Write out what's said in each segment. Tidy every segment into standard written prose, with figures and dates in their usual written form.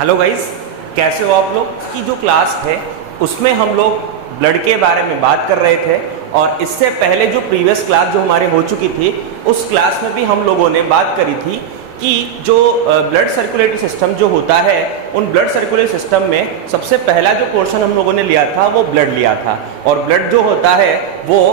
Hello guys, कैसे हो आप लोग। की जो क्लास है उसमें हम लोग ब्लड के बारे में बात कर रहे थे और इससे पहले जो प्रीवियस क्लास जो हमारे हो चुकी थी उस क्लास में भी हम लोगों ने बात करी थी कि जो ब्लड सर्कुलेटरी सिस्टम जो होता है उन ब्लड सर्कुलेटरी सिस्टम में सबसे पहला जो पोर्शन हम लोगों ने लिया था वो ब्लड लिया था। और ब्लड जो होता है वो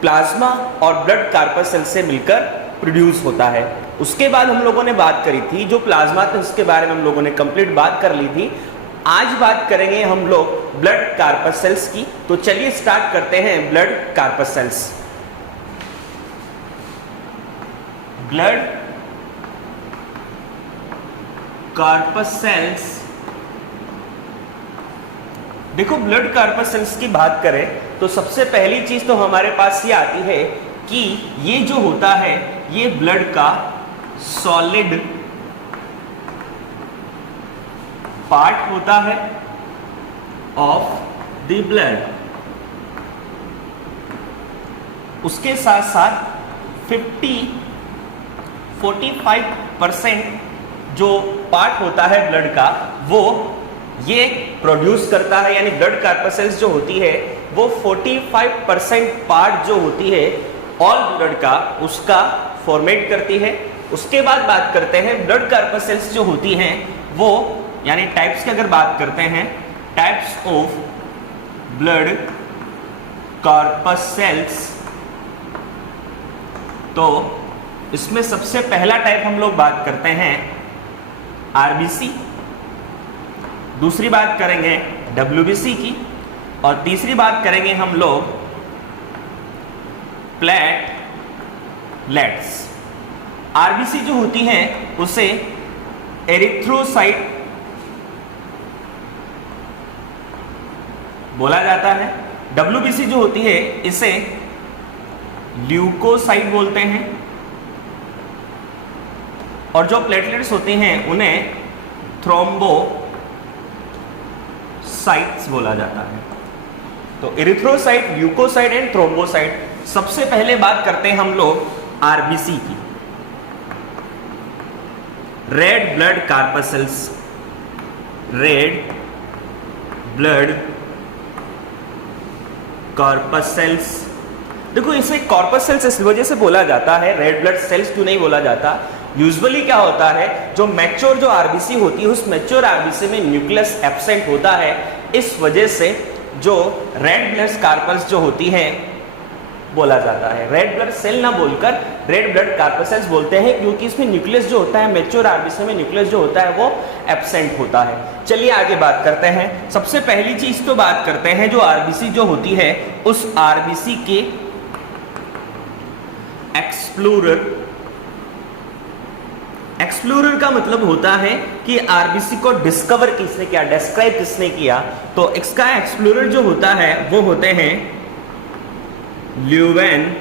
प्लाज्मा और ब्लड कार्पसल से मिलकर प्रोड्यूस होता है। उसके बाद हम लोगों ने बात करी थी जो प्लाज्मा था इसके बारे में हम लोगों ने कंप्लीट बात कर ली थी। आज बात करेंगे हम लोग ब्लड कार्पसल्स की। तो चलिए स्टार्ट करते हैं ब्लड कार्पसल्स। ब्लड कार्पसल्स, देखो ब्लड कार्पसल्स की बात करें तो सबसे पहली चीज तो हमारे पास ये आती है कि ये जो होता है ये ब्लड का सॉलिड पार्ट होता है ऑफ द ब्लड। उसके साथ साथ 45% जो पार्ट होता है ब्लड का वो ये प्रोड्यूस करता है, यानी ब्लड कार्पसल्स जो होती है वो 45% पार्ट जो होती है ऑल ब्लड का उसका फॉर्मेट करती है। उसके बाद बात करते हैं ब्लड कार्पसल्स जो होती हैं वो, यानी टाइप्स की अगर बात करते हैं, टाइप्स ऑफ ब्लड कार्पसल्स, तो इसमें सबसे पहला टाइप हम लोग बात करते हैं आरबीसी, दूसरी बात करेंगे डब्ल्यूबीसी की और तीसरी बात करेंगे हम लोग प्लेटलेट्स। आरबीसी जो होती है उसे एरिथ्रोसाइट बोला जाता है। डब्ल्यूबीसी जो होती है इसे ल्यूकोसाइट बोलते हैं और जो प्लेटलेट्स होती हैं उन्हें थ्रोम्बोसाइट्स बोला जाता है। तो एरिथ्रोसाइट, ल्यूकोसाइट एंड थ्रोम्बोसाइट। सबसे पहले बात करते हैं हम लोग आरबीसी की। Red blood corpuscles, red blood corpuscles, देखो इसे कॉर्पसल्स इस वजह से बोला जाता है, रेड ब्लड सेल्स क्यों नहीं बोला जाता। यूजुअली क्या होता है, जो मैच्योर जो आरबीसी होती है उस मैच्योर आरबीसी में न्यूक्लियस एब्सेंट होता है, इस वजह से जो रेड ब्लड कार्पल्स जो होती हैं बोला जाता है। रेड ब्लड सेल ना बोलकर रेड ब्लड कार्पसल्स बोलते हैं क्योंकि इसमें न्यूक्लियस जो होता है, मैच्योर आरबीसी में न्यूक्लियस जो होता है वो एब्सेंट होता है। चलिए आगे बात करते हैं। सबसे पहली चीज तो बात करते हैं जो आरबीसी जो होती है उस आरबीसी के एक्सप्लोरर। एक्सप्लोरर का मतलब होता है कि आरबीसी को डिस्कवर किसने किया, डिस्क्राइब किसने किया। तो इसका एक्सप्लोरर जो होता है वो होते हैं ल्यूवेन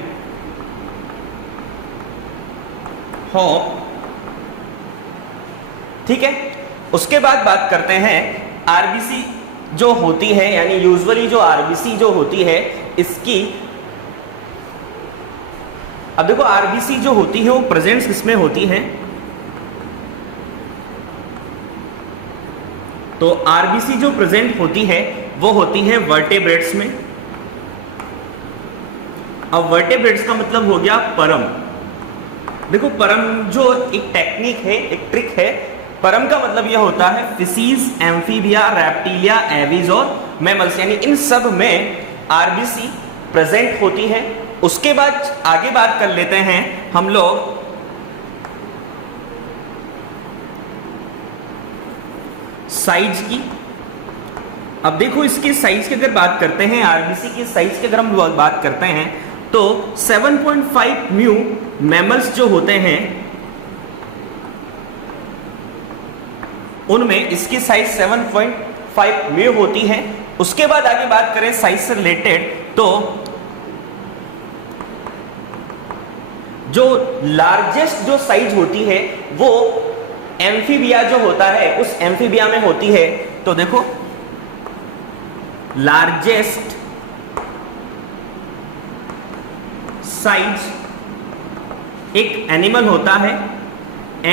हॉप, ठीक है। उसके बाद बात करते हैं आरबीसी जो होती है, यानी यूजुअली जो आरबीसी जो होती है इसकी, अब देखो आरबीसी जो होती है वो प्रेजेंट किसमें होती है, तो आरबीसी जो प्रेजेंट होती है वो होती है वर्टेब्रेट्स में। अब वर्टेब्रेट्स का मतलब हो गया परम। देखो परम जो एक टेक्निक है, एक ट्रिक है, परम का मतलब यह होता है फिशीज, एम्फीबिया, रेप्टिलिया, एविज और मैमल्स, यानी इन सब में आरबीसी प्रेजेंट होती है। उसके बाद आगे बात कर लेते हैं हम लोग साइज की। अब देखो इसके साइज की अगर बात करते हैं, आरबीसी की साइज की अगर हम बात करते हैं तो 7.5 म्यू मैमल्स जो होते हैं उनमें इसकी साइज 7.5 म्यू होती है। उसके बाद आगे बात करें साइज से रिलेटेड, तो जो लार्जेस्ट जो साइज होती है वो एम्फीबिया जो होता है उस एम्फीबिया में होती है। तो देखो लार्जेस्ट साइज एक एनिमल होता है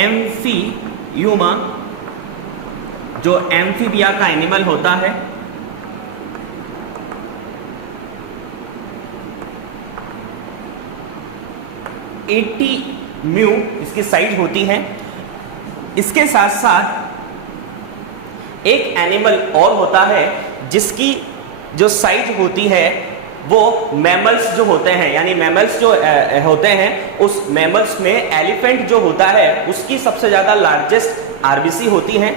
एम्फीयूमा, जो एम्फीबिया का एनिमल होता है, एटी म्यू इसकी साइज होती है। इसके साथ साथ एक एनिमल और होता है जिसकी जो साइज होती है वो मैमल्स जो होते हैं, यानी मैमल्स जो होते हैं, उस मैमल्स में एलिफेंट जो होता है उसकी सबसे ज्यादा लार्जेस्ट आरबीसी होती है।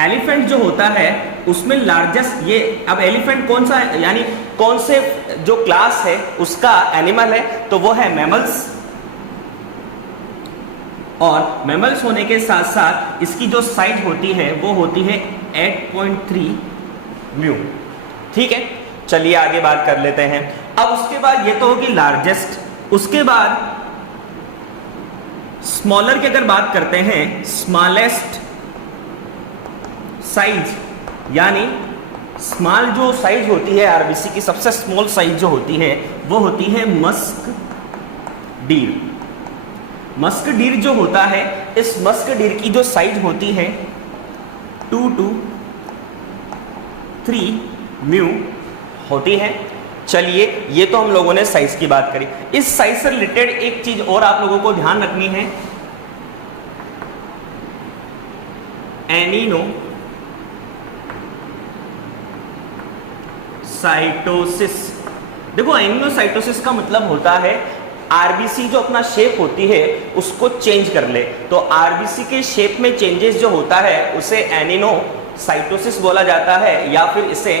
एलिफेंट जो होता है उसमें लार्जेस्ट, ये अब एलिफेंट कौन सा है, यानी कौन से जो क्लास है उसका एनिमल है, तो वो है मैमल्स। और मैमल्स होने के साथ साथ इसकी जो साइज होती है वो होती है 8.3 म्यू। ठीक है, चलिए आगे बात कर लेते हैं। अब उसके बाद ये तो होगी लार्जेस्ट, उसके बाद स्मॉलर की अगर बात करते हैं, स्मॉलेस्ट साइज, यानी स्मॉल जो साइज होती है आरबीसी की, सबसे स्मॉल साइज जो होती है वो होती है मस्क डीर। मस्क डीर जो होता है, इस मस्क डीर की जो साइज होती है 2 to 3 म्यू होती है। चलिए, ये तो हम लोगों ने साइज की बात करी। इस साइज से रिलेटेड एक चीज और आप लोगों को ध्यान रखनी है, एनिनो साइटोसिस। देखो, एनिनोसाइटोसिस का मतलब होता है आरबीसी जो अपना शेप होती है उसको चेंज कर ले। तो आरबीसी के शेप में चेंजेस जो होता है उसे एनिनोसाइटोसिस बोला जाता है, या फिर इसे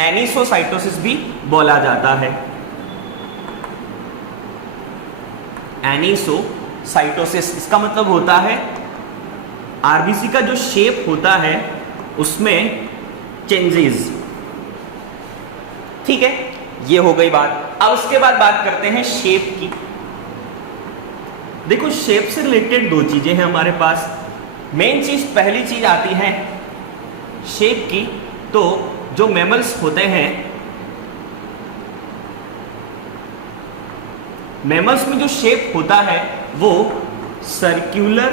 एनिसोसाइटोसिस भी बोला जाता है। एनिसोसाइटोसिस इसका मतलब होता है आरबीसी का जो शेप होता है उसमें चेंजेस। ठीक है, ये हो गई बात। अब उसके बाद बात करते हैं शेप की। देखो, शेप से रिलेटेड दो चीजें हैं हमारे पास। मेन चीज, पहली चीज आती है शेप की, तो जो मैमल्स होते हैं, मैमल्स में जो शेप होता है वो सर्कुलर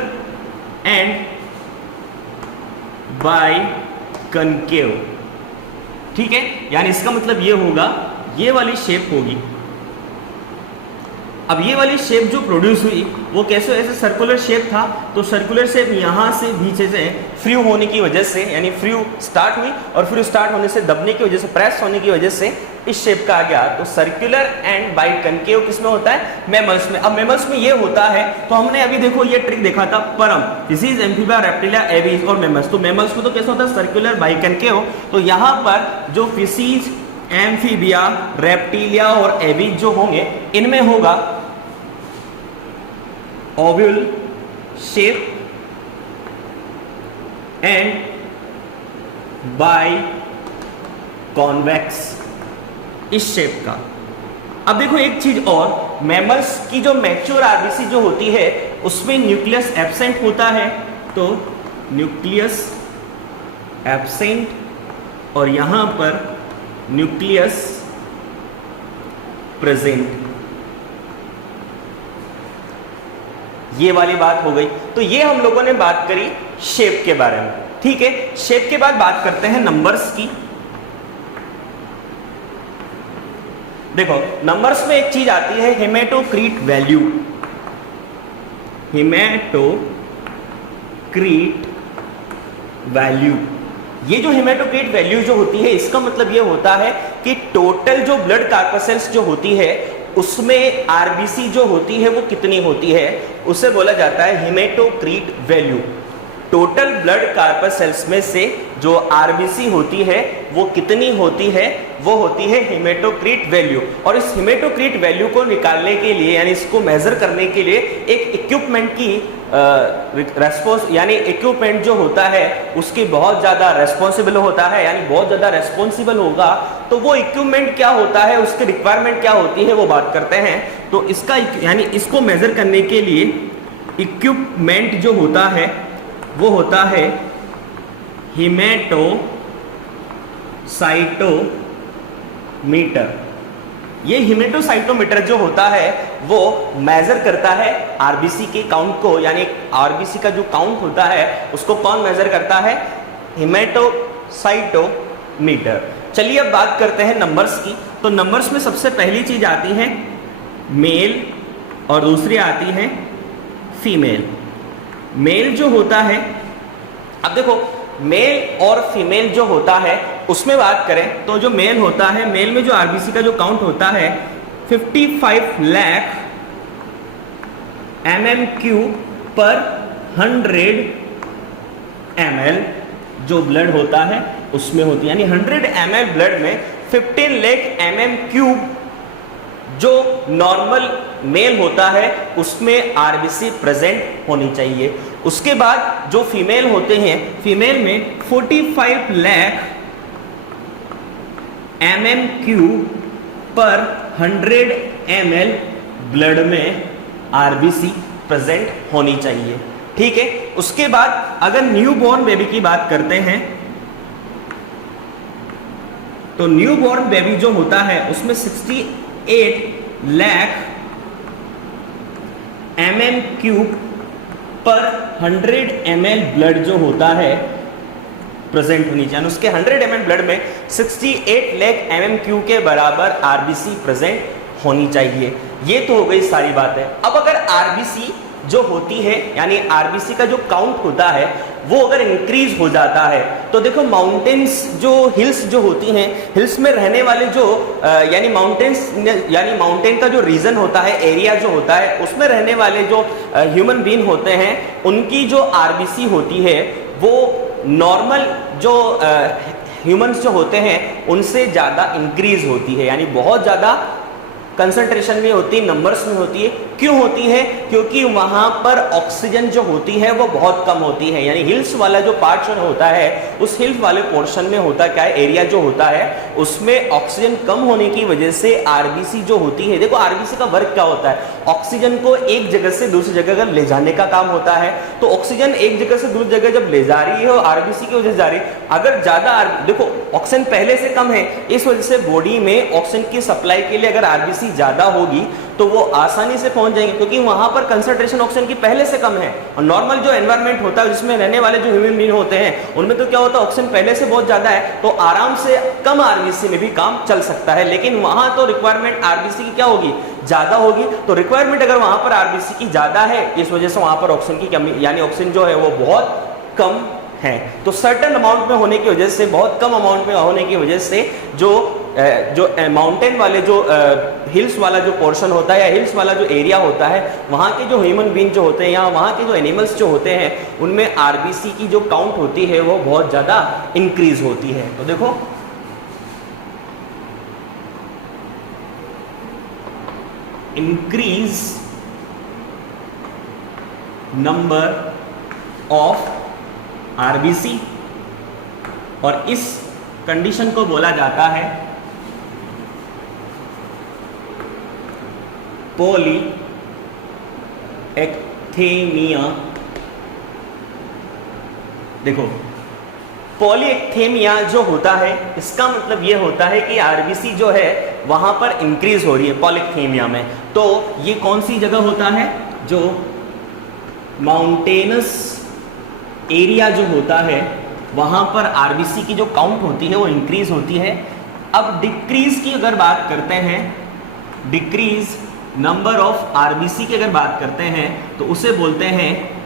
एंड बाई कनकेव। ठीक है, यानी इसका मतलब ये होगा, ये वाली शेप होगी। अब ये वाली शेप जो प्रोड्यूस हुई वो कैसे, ऐसे सर्कुलर शेप था, तो सर्कुलर शेप यहां से पीछे से फ्री होने की वजह से, यानी फ्री स्टार्ट हुई और फ्री स्टार्ट होने से दबने की वजह से, प्रेस होने की वजह से इस शेप का आ गया। तो सर्कुलर एंड बाई कनकेव किसमें होता है? मैमल्स में। अब मैमल्स में ये होता है, तो हमने अभी देखो ये ट्रिक देखा था परम, this is amphibia, reptilia, Abies और मैमल्स। तो मैमल्स में तो कैसा होता है? Circular by concave. तो यहां पर जो फिशीज, एम्फीबिया, रेप्टिलिया और एबीज जो होंगे, इनमें होगा Oval shape and by convex, इस शेप का। अब देखो एक चीज और, मैमल्स की जो मैच्योर आरबीसी जो होती है उसमें न्यूक्लियस एब्सेंट होता है, तो न्यूक्लियस एब्सेंट और यहां पर न्यूक्लियस प्रेजेंट। ये वाली बात हो गई। तो ये हम लोगों ने बात करी शेप के बारे में। ठीक है, शेप के बाद बात करते हैं नंबर्स की। देखो, नंबर्स में एक चीज आती है हेमेटोक्रीट वैल्यू। हेमेटोक्रीट वैल्यू, ये जो हेमेटोक्रीट वैल्यू जो होती है, इसका मतलब ये होता है कि टोटल जो ब्लड कार्पसेल्स जो होती है उसमें आरबीसी जो होती है वो कितनी होती है, उसे बोला जाता है हेमेटोक्रीट वैल्यू। टोटल ब्लड कार्पसेल्स में से जो आरबीसी होती है वो कितनी होती है, वो होती है हेमेटोक्रीट वैल्यू। और इस हेमेटोक्रीट वैल्यू को निकालने के लिए, यानी इसको मेजर करने के लिए एक इक्विपमेंट की रेस्पॉन्स, यानी इक्विपमेंट जो होता है उसकी बहुत ज्यादा रेस्पॉन्सिबल होता है, यानी बहुत ज्यादा रेस्पॉन्सिबल होगा। तो वो इक्विपमेंट क्या होता है, उसकी रिक्वायरमेंट क्या होती है, वो बात करते हैं। तो इसका, यानी इसको मेजर करने के लिए इक्विपमेंट जो होता है वो होता है हेमेटोसाइटोमीटर। ये हेमेटोसाइटोमीटर जो होता है वो मेजर करता है आरबीसी के काउंट को, यानी आरबीसी का जो काउंट होता है उसको कौन मेजर करता है? हेमेटोसाइटोमीटर। चलिए अब बात करते हैं नंबर्स की। तो नंबर्स में सबसे पहली चीज आती है मेल और दूसरी आती है फीमेल। मेल जो होता है, अब देखो मेल और फीमेल जो होता है उसमें बात करें तो जो मेल होता है, मेल में जो आरबीसी का जो काउंट होता है 55 लाख MMQ पर 100 ml जो ब्लड होता है उसमें होती है, यानी 100 ml ब्लड में 15 लाख MMQ जो नॉर्मल मेल होता है उसमें आरबीसी प्रेजेंट होनी चाहिए। उसके बाद जो फीमेल होते हैं, फीमेल में 45 लाख MMQ पर 100 ml ब्लड में आरबीसी प्रेजेंट होनी चाहिए। ठीक है। उसके बाद अगर न्यूबॉर्न बेबी की बात करते हैं तो न्यूबॉर्न बेबी जो होता है उसमें 68 लाख MMQ पर 100 ml ब्लड जो होता है प्रेजेंट होनी चाहिए। उसके 100 ml ब्लड में 68 लाख MMQ के बराबर आरबीसी प्रेजेंट होनी चाहिए। ये तो हो गई सारी बातें। अब अगर आरबीसी जो होती है, यानी आरबीसी का जो काउंट होता है वो अगर इंक्रीज हो जाता है तो देखो माउंटेन्स जो हिल्स जो होती हैं, हिल्स में रहने वाले जो यानी माउंटेन्स यानी माउंटेन का जो रीजन होता है, एरिया जो होता है, उसमें रहने वाले जो ह्यूमन बीइंग होते हैं उनकी जो आरबीसी होती है वो नॉर्मल जो ह्यूमंस जो होते हैं उनसे ज़्यादा इंक्रीज होती है, यानी बहुत ज़्यादा कंसंट्रेशन में होती है, नंबर्स में होती है। क्यों होती है? क्योंकि वहां पर ऑक्सीजन जो होती है वो बहुत कम होती है, यानी हिल्स वाला जो पार्ट होता है उस हिल्स वाले पोर्शन में होता क्या है, एरिया जो होता है उसमें ऑक्सीजन कम होने की वजह से आरबीसी जो होती है, देखो आरबीसी का वर्क क्या होता है, ऑक्सीजन को एक जगह से दूसरी जगह अगर ले जाने का काम होता है, तो ऑक्सीजन एक जगह से दूसरी जगह जब ले जा रही है और आरबीसी की वजह से जा रही है, अगर ज्यादा देखो ऑक्सीजन पहले से कम है, इस वजह से बॉडी में ऑक्सीजन की सप्लाई के लिए अगर आरबीसी ज्यादा होगी तो वो आसानी से पहुंच जाएंगे, क्योंकि वहां पर कंसंट्रेशन ऑक्सीजन की पहले से कम है। और नॉर्मल जो एनवायरनमेंट होता है जिसमें रहने वाले जो ह्यूमन बीइंग होते हैं उनमें तो क्या होता है, ऑक्सीजन पहले से बहुत ज्यादा है, तो आराम से कम आरबीसी में भी काम चल सकता है। लेकिन वहां तो रिक्वायरमेंट आरबीसी की क्या होगी, ज्यादा होगी। तो रिक्वायरमेंट अगर वहां पर आरबीसी की ज्यादा है, इस वजह से वहां पर ऑक्सीजन की कमी, यानी ऑक्सीजन जो है वो बहुत कम है। तो सर्टेन अमाउंट में होने की वजह से, बहुत कम अमाउंट में होने की वजह से जो माउंटेन वाले जो हिल्स वाला जो पोर्शन होता है या हिल्स वाला जो एरिया होता है, वहाँ के जो ह्यूमन बीइंग जो होते हैं या वहाँ के जो एनिमल्स जो होते हैं उनमें आरबीसी की जो काउंट होती है वो बहुत ज़्यादा इंक्रीज होती है। तो देखो इंक्रीज नंबर ऑफ आरबीसी, और इस कंडीशन को बोला जाता है पॉलीएक्थेमिया। देखो पॉलीएक्थेमिया जो होता है इसका मतलब ये होता है कि आरबीसी जो है वहां पर इंक्रीज हो रही है पॉलीएक्थेमिया में। तो ये कौन सी जगह होता है, जो माउंटेनस एरिया जो होता है वहां पर आरबीसी की जो काउंट होती है वो इंक्रीज होती है। अब डिक्रीज की अगर बात करते हैं, डिक्रीज नंबर ऑफ आरबीसी की अगर बात करते हैं तो उसे बोलते हैं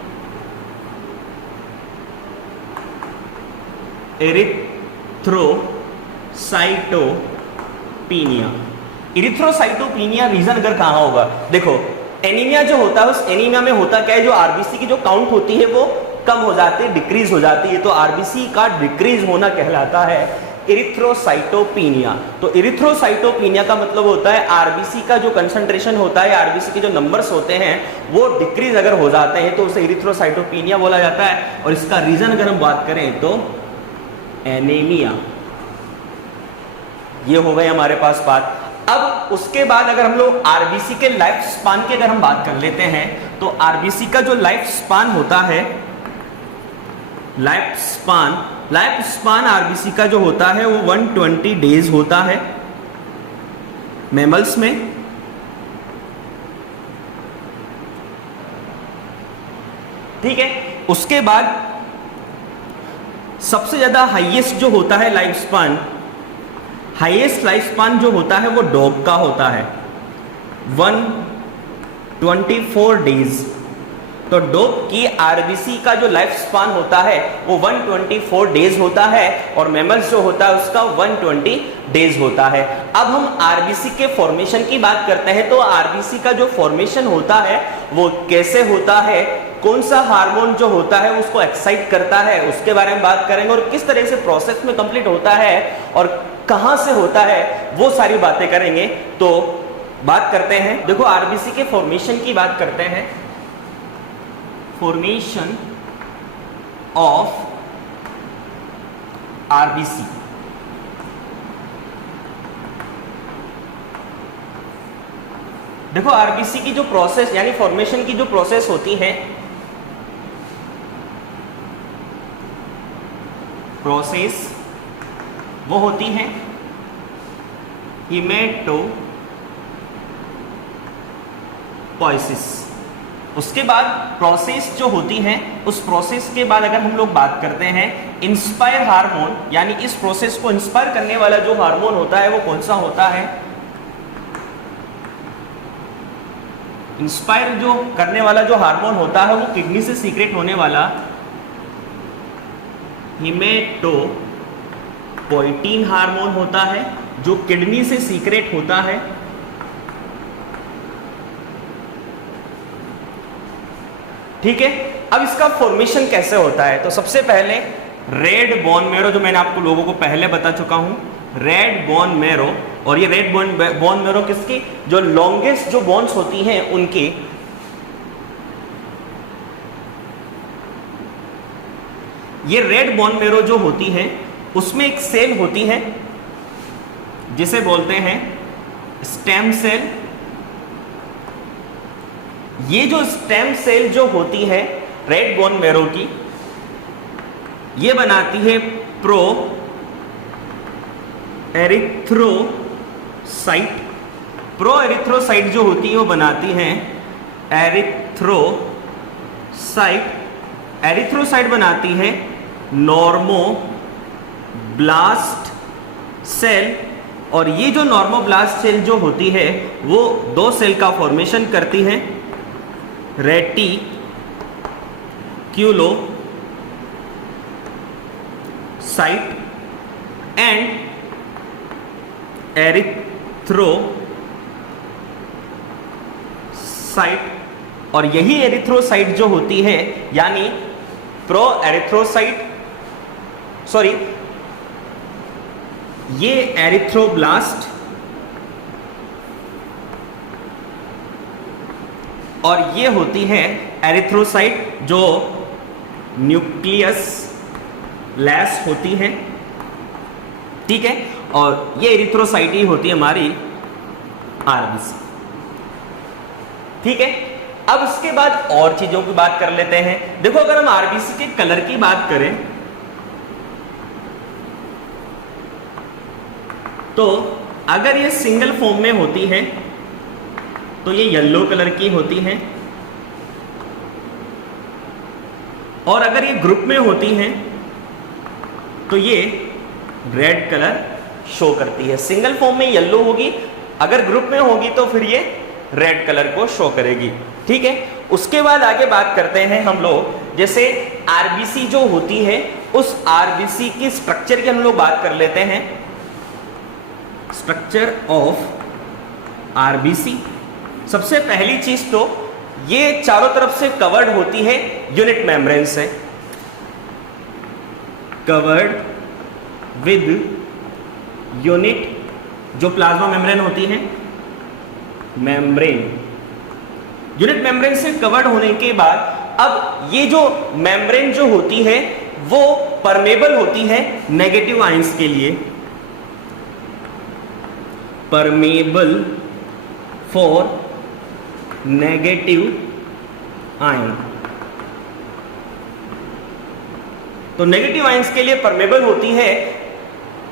एरिथ्रोसाइटोपिनिया। एरिथ्रोसाइटोपिनिया रीजन अगर कहां होगा, देखो एनीमिया जो होता है उस एनीमिया में होता क्या है, जो आरबीसी की जो काउंट होती है वो कम हो जाती है, डिक्रीज हो जाती है, तो आरबीसी का डिक्रीज होना कहलाता है एरिथ्रोसाइटोपिनिया। तो एरिथ्रोसाइटोपिनिया का मतलब होता है आरबीसी का जो कंसंट्रेशन होता है, आरबीसी के जो नंबर्स होते हैं वो डिक्रीज अगर हो जाते हैं तो उसे एरिथ्रोसाइटोपिनिया बोला जाता है। और इसका रीजन अगर हम बात करें तो एनीमिया। ये हो गए हमारे पास बात। अब उसके बाद अगर हम लोग आरबीसी के लाइफ स्पान की अगर हम बात कर लेते हैं तो आरबीसी का जो लाइफ स्पान होता है, लाइफ स्पान आरबीसी का जो होता है वो 120 डेज होता है मैमल्स में, ठीक है। उसके बाद सबसे ज्यादा हाईएस्ट जो होता है life span, highest life span जो होता है वो डॉग का होता है 124 डेज। तो डॉग की आरबीसी का जो लाइफ स्पान होता है वो 124 डेज होता है और मैमल्स जो होता है उसका 120 डेज होता है। अब हम आरबीसी के फॉर्मेशन की बात करते हैं। तो आरबीसी का जो फॉर्मेशन होता है वो कैसे होता है, कौन सा हार्मोन जो होता है उसको एक्साइट करता है, उसके बारे में बात करेंगे और किस तरह से प्रोसेस में कंप्लीट होता है और कहां से होता है, वो सारी बातें करेंगे। तो बात करते हैं, देखो आरबीसी के फॉर्मेशन की बात करते हैं। फॉर्मेशन ऑफ आरबीसी, देखो आरबीसी की जो प्रोसेस यानी फॉर्मेशन की जो प्रोसेस होती है, प्रोसेस वो होती है हीमेटोपोइसिस। उसके बाद प्रोसेस जो होती है, उस प्रोसेस के बाद अगर हम लोग बात करते हैं इंस्पायर हार्मोन, यानी इस प्रोसेस को इंस्पायर करने वाला जो हार्मोन होता है वो कौन सा होता है, इंस्पायर जो करने वाला जो हार्मोन होता है वो किडनी से सीक्रेट होने वाला हीमेटोपोइटीन हार्मोन होता है जो किडनी से सीक्रेट होता है। ठीक है। अब इसका फॉर्मेशन कैसे होता है, तो सबसे पहले रेड बोन मैरो, जो मैंने आपको लोगों को पहले बता चुका हूं, रेड बोन मैरो। और ये रेड बोन मैरो किसकी, जो लॉन्गेस्ट जो बोन्स होती हैं उनकी, ये रेड बोन मैरो जो होती है उसमें एक सेल होती है जिसे बोलते हैं स्टेम सेल। ये जो स्टेम सेल जो होती है रेड बोन मैरो की, ये बनाती है प्रो एरिथ्रोसाइट। प्रो एरिथ्रोसाइट जो होती है वो बनाती है एरिथ्रोसाइट। एरिथ्रोसाइट बनाती है नॉर्मोब्लास्ट सेल। और ये जो नॉर्मोब्लास्ट सेल जो होती है वो दो सेल का फॉर्मेशन करती है, रेटिक्यूलोसाइट एंड एरिथ्रोसाइट। और यही एरिथ्रोसाइट जो होती है, यानी प्रो एरिथ्रोसाइट, सॉरी ये एरिथ्रोब्लास्ट और ये होती है एरिथ्रोसाइट जो न्यूक्लियस लेस होती है। ठीक है। और ये एरिथ्रोसाइट ही होती है हमारी आरबीसी। ठीक है। अब इसके बाद और चीजों की बात कर लेते हैं। देखो अगर हम आरबीसी के कलर की बात करें तो अगर ये सिंगल फॉर्म में होती है तो ये येलो कलर की होती है, और अगर ये ग्रुप में होती हैं तो ये रेड कलर शो करती है। सिंगल फॉर्म में येलो होगी, अगर ग्रुप में होगी तो फिर ये रेड कलर को शो करेगी। ठीक है। उसके बाद आगे बात करते हैं हम लोग, जैसे आरबीसी जो होती है उस आरबीसी की स्ट्रक्चर की हम लोग बात कर लेते हैं। स्ट्रक्चर ऑफ आरबीसी, सबसे पहली चीज तो ये चारों तरफ से कवर्ड होती है यूनिट मेम्ब्रेन से, कवर्ड विद यूनिट जो प्लाज्मा मेम्ब्रेन होती है, मेम्ब्रेन। यूनिट मेम्ब्रेन से कवर्ड होने के बाद अब ये जो मेम्ब्रेन जो होती है वो परमेबल होती है नेगेटिव आयंस के लिए, परमेबल फॉर नेगेटिव आयन। तो नेगेटिव आयंस के लिए परमेबल होती है,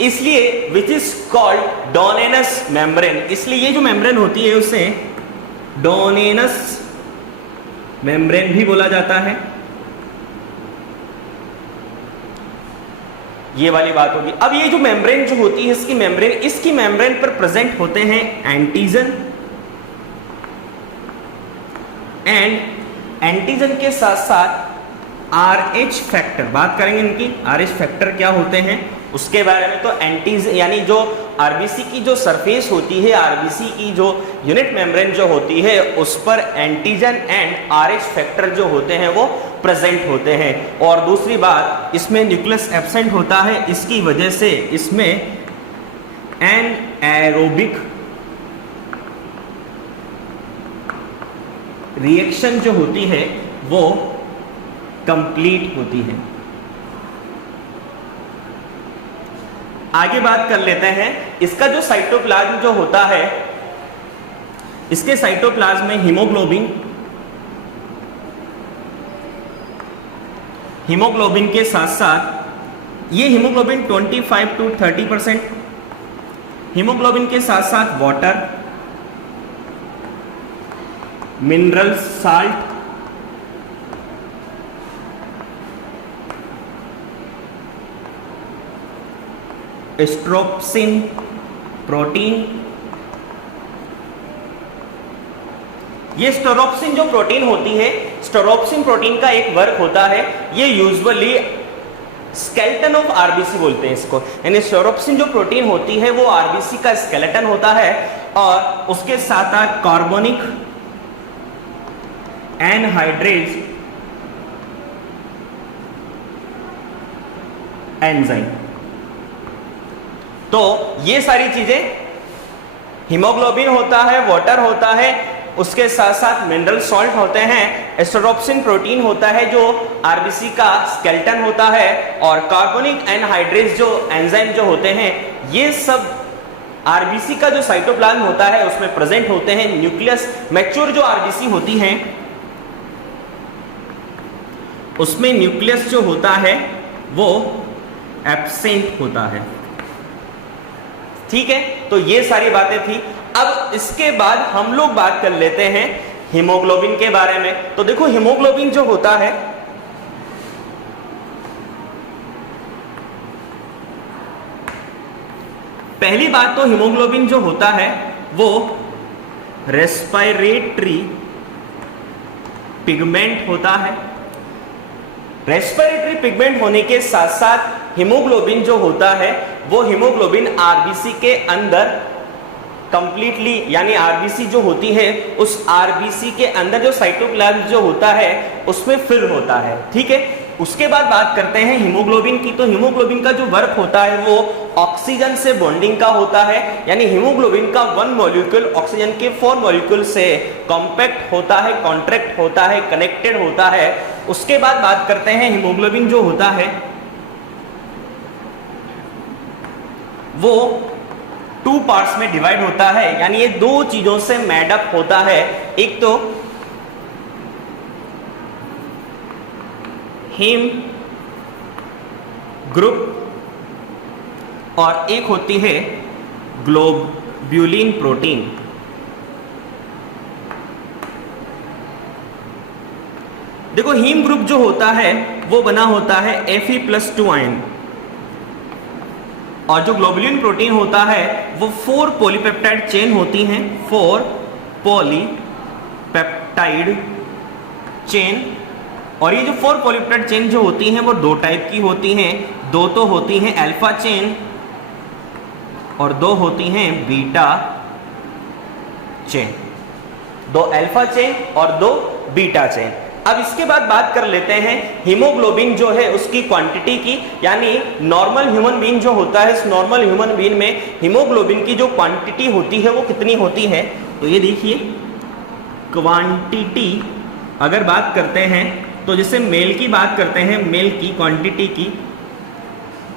इसलिए विच इज कॉल्ड डोनेनस मेम्ब्रेन। इसलिए ये जो मेम्ब्रेन होती है उसे डोनेनस मेम्ब्रेन भी बोला जाता है। ये वाली बात होगी। अब ये जो मेम्ब्रेन जो होती है इसकी मेम्ब्रेन पर प्रेजेंट होते हैं एंटीजन, एंड एंटीजन के साथ साथ RH फैक्टर, बात करेंगे इनकी RH फैक्टर क्या होते हैं उसके बारे में। तो एंटीजन यानी जो आरबीसी की जो सरफेस होती है, आरबीसी की जो यूनिट मेम्ब्रेन जो होती है उस पर एंटीजन एंड RH फैक्टर जो होते हैं वो प्रेजेंट होते हैं। और दूसरी बात, इसमें न्यूक्लियस एब्सेंट होता है, इसकी वजह से इसमें एनाएरोबिक रिएक्शन जो होती है वो कंप्लीट होती है। आगे बात कर लेते हैं इसका जो साइटोप्लाज्म जो होता है, इसके साइटोप्लाज्म में हीमोग्लोबिन के साथ साथ ये हीमोग्लोबिन 25 to 30%, हीमोग्लोबिन के साथ साथ वाटर, मिनरल साल्ट, स्ट्रोप्सिन प्रोटीन। ये स्टेरोप्सिन जो प्रोटीन होती है, स्टेरोप्सिन प्रोटीन का एक वर्क होता है, ये यूजुअली स्केलेटन ऑफ आरबीसी बोलते हैं इसको, यानी स्टेरोप्सिन जो प्रोटीन होती है वो आरबीसी का स्केलेटन होता है। और उसके साथ साथ कार्बोनिक एनहाइड्रेज एंजाइम। तो ये सारी चीजें, हीमोग्लोबिन होता है, वाटर होता है, उसके साथ साथ मिनरल सॉल्ट होते हैं, स्टेरोप्सिन प्रोटीन होता है जो आरबीसी का स्केलेटन होता है, और कार्बोनिक एनहाइड्रेज जो एंजाइम जो होते हैं, ये सब आरबीसी का जो साइटोप्लाज्म होता है उसमें प्रेजेंट होते हैं। न्यूक्लियस मैच्योर जो आरबीसी होती है उसमें न्यूक्लियस जो होता है वो एब्सेंट होता है। ठीक है, तो ये सारी बातें थी। अब इसके बाद हम लोग बात कर लेते हैं हीमोग्लोबिन के बारे में। तो देखो हीमोग्लोबिन जो होता है, पहली बात तो हीमोग्लोबिन जो होता है वो रेस्पिरेटरी पिगमेंट होता है। रेस्पिरेटरी पिगमेंट होने के साथ साथ हीमोग्लोबिन जो होता है वो हीमोग्लोबिन आरबीसी के अंदर कंप्लीटली, यानी आरबीसी जो होती है उस आरबीसी के अंदर जो साइटोप्लाज्म जो होता है उसमें फिल होता है। ठीक है, उसके बाद बात करते हैं हीमोग्लोबिन की। तो हीमोग्लोबिन का जो वर्क होता है वो ऑक्सीजन से बॉन्डिंग का होता है, यानी हीमोग्लोबिन का 1 मॉलिक्यूल ऑक्सीजन के 4 मॉलिक्यूल से कॉम्पैक्ट होता है, कॉन्ट्रैक्ट होता है, कनेक्टेड होता है। उसके बाद बात करते हैं हीमोग्लोबिन जो होता है वो 2 पार्ट्स में डिवाइड होता है, यानी ये 2 चीजों से मेडअप होता है। एक तो हीम ग्रुप और एक होती है ग्लोब्यूलिन प्रोटीन। देखो हीम ग्रुप जो होता है वो बना होता है Fe+2 आयन, और जो ग्लोबुलिन प्रोटीन होता है वो 4 पॉलीपेप्टाइड चेन होती हैं, 4 पॉलीपेप्टाइड चेन। और ये जो 4 पॉलीपेप्टाइड चेन जो होती हैं वो 2 टाइप की होती हैं। 2 तो होती हैं अल्फा चेन और 2 होती हैं बीटा चेन। 2 अल्फा चेन और 2 बीटा चेन। अब इसके बाद बात कर लेते हैं हीमोग्लोबिन जो है उसकी क्वांटिटी की, यानी नॉर्मल ह्यूमन बीइंग जो होता है, इस नॉर्मल ह्यूमन बीइंग में हीमोग्लोबिन की जो क्वांटिटी होती है वो कितनी होती है। तो ये देखिए क्वांटिटी अगर बात करते हैं तो जैसे मेल की बात करते हैं, मेल की क्वांटिटी की,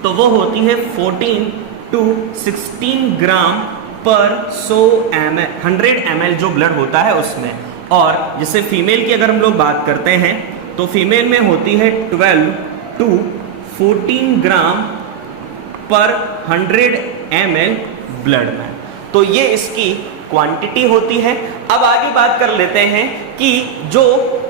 तो वो होती है 14 to 16 ग्राम पर 100 ml जो ब्लड होता है उसमें। और जैसे फीमेल की अगर हम लोग बात करते हैं तो फीमेल में होती है 12 to 14 ग्राम पर 100 ml ब्लड में। तो ये इसकी क्वांटिटी होती है। अब आगे बात कर लेते हैं कि जो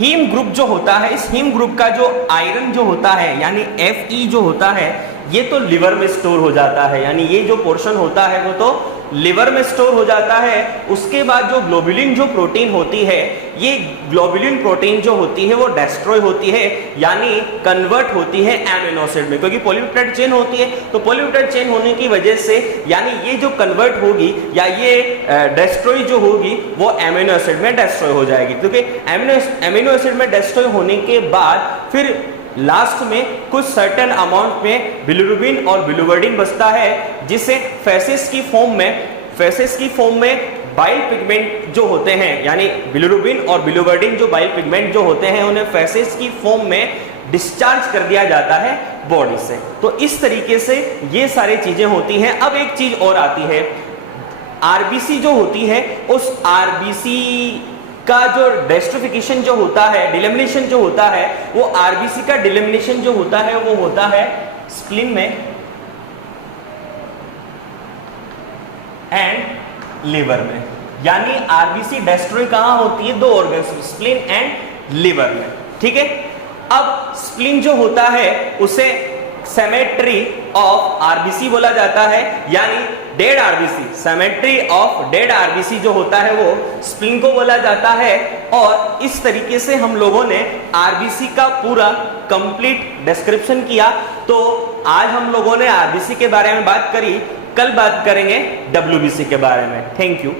हीम ग्रुप जो होता है, इस हीम ग्रुप का जो आयरन जो होता है यानी Fe जो होता है, ये तो लिवर में स्टोर हो जाता है, यानी ये जो पोर्शन होता है वो तो लिवर में स्टोर हो जाता है। उसके बाद जो ग्लोबुलिन जो प्रोटीन होती है, ये ग्लोबुलिन प्रोटीन जो होती है वो डिस्ट्रॉय होती है, यानी कन्वर्ट होती है एमिनो एसिड में, क्योंकि पॉलीपेप्टाइड चेन होती है। तो पॉलीपेप्टाइड चेन होने की वजह से यानी ये जो कन्वर्ट होगी या ये डिस्ट्रॉय जो होगी वो एमिनो एसिड में डिस्ट्रॉय हो जाएगी, क्योंकि एमिनो एसिड में डिस्ट्रॉय होने के बाद फिर लास्ट में कुछ सर्टेन अमाउंट में बिलिरुबिन और बिलिवर्डिन बचता है, जिसे फेसेस की फॉर्म में बाइल पिगमेंट जो होते हैं, यानी बिलिरुबिन और बिलिवर्डिन जो बाइल पिगमेंट जो होते हैं, उन्हें फेसेस की फॉर्म में डिस्चार्ज कर दिया जाता है बॉडी से। तो इस तरीके से ये सारी चीजें होती हैं। अब एक चीज और आती है, आरबीसी जो होती है, उस आरबीसी का जो डेस्ट्रोफिकेशन जो होता है, डिलेमिनेशन जो होता है, वो आरबीसी का डिलेमिनेशन जो होता है वो होता है स्प्लीन में एंड लिवर में। यानी आरबीसी डेस्ट्रॉय कहां होती है? दो ऑर्गन्स, स्प्लीन एंड लिवर में। ठीक है। अब स्प्लीन जो होता है उसे सेमेट्री ऑफ आरबीसी बोला जाता है, यानी dead RBC, cemetery of dead RBC जो होता है वो स्प्लीन को बोला जाता है। और इस तरीके से हम लोगों ने आरबीसी का पूरा कंप्लीट डिस्क्रिप्शन किया। तो आज हम लोगों ने आरबीसी के बारे में बात करी, कल बात करेंगे डब्ल्यूबीसी के बारे में। Thank you.